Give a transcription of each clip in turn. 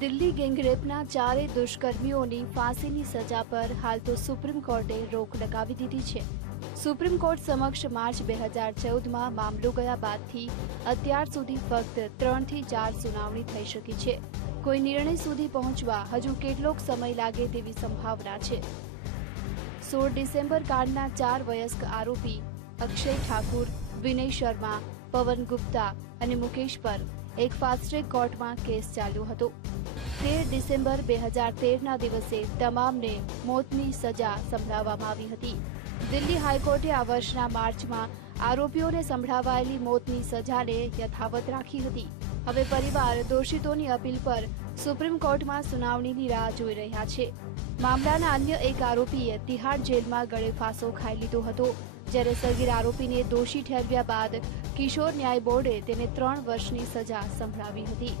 દિલ્હી ગેંગરેપના ચારેય દુષ્કર્મીઓની ફાંસીની સજા પર હાલ તો સુપ્રીમ કોર્ટે રોક લગાવી દીધી છે। સુપ્રીમ કોર્ટ સમક્ષ માર્ચ 2014માં મામલો ગયા બાદથી અત્યાર સુધી ફક્ત 3 થી 4 સુનાવણી થઈ શકી છે। કોઈ નિર્ણય સુધી પહોંચવા હજુ કેટલોક સમય લાગે તેવી સંભાવના છે। 16 ડિસેમ્બર કાંડના 4 વયસ્ક આરોપી અક્ષય ઠાકુર, વિનય શર્મા, પવન ગુપ્તા અને મુકેશ પર એક ફાસ્ટ ટ્રેક કોર્ટમાં કેસ ચાલ્યો હતો। 13 ડિસેમ્બર 2013ના દિવસે તમામને મોતની સજા સંભળાવવામાં આવી હતી। દિલ્હી હાઈકોર્ટે આ વર્ષના માર્ચમાં આરોપીઓને સંભળાવાયેલી મોતની સજાને યથાવત રાખી હતી। હવે પરિવાર દોષિતોની અપીલ પર સુપ્રીમ કોર્ટમાં સુનાવણીની રાહ જોઈ રહ્યા છે। મામલાના અન્ય એક આરોપીએ તિહાડ જેલમાં ગળે ફાંસો ખાઈ લીધો હતો, જ્યારે સગીર આરોપીને દોષી ઠેરવ્યા બાદ કિશોર ન્યાય બોર્ડે તેને 3 વર્ષની સજા સંભળાવી હતી।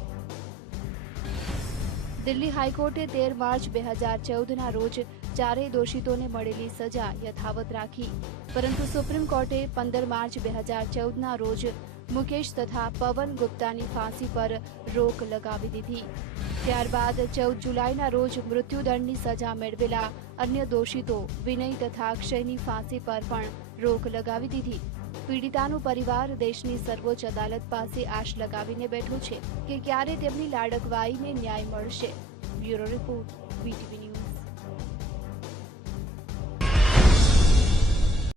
દિલ્હી હાઈકોર્ટે 13 માર્ચ 2014ના રોજ ચારેય દોષિતોને મળેલી સજા યથાવત રાખી, પરંતુ સુપ્રીમ કોર્ટે 15 માર્ચ 2014ના રોજ મુકેશ તથા પવન ગુપ્તાની ફાંસી પર રોક લગાવી દીધી। ત્યારબાદ 14 જુલાઈના રોજ મૃત્યુદંડની સજા મેળવેલા અન્ય દોષિતો વિનય તથા અક્ષયની ફાંસી પર પણ રોક લગાવી દીધી। પીડિતાનો પરિવાર દેશની સર્વોચ્ચ અદાલત પાસે આશ લગાવીને બેઠો છે કે ક્યારે તેમની લાડકવાઈને ન્યાય મળશે। Bureau report, VTV news.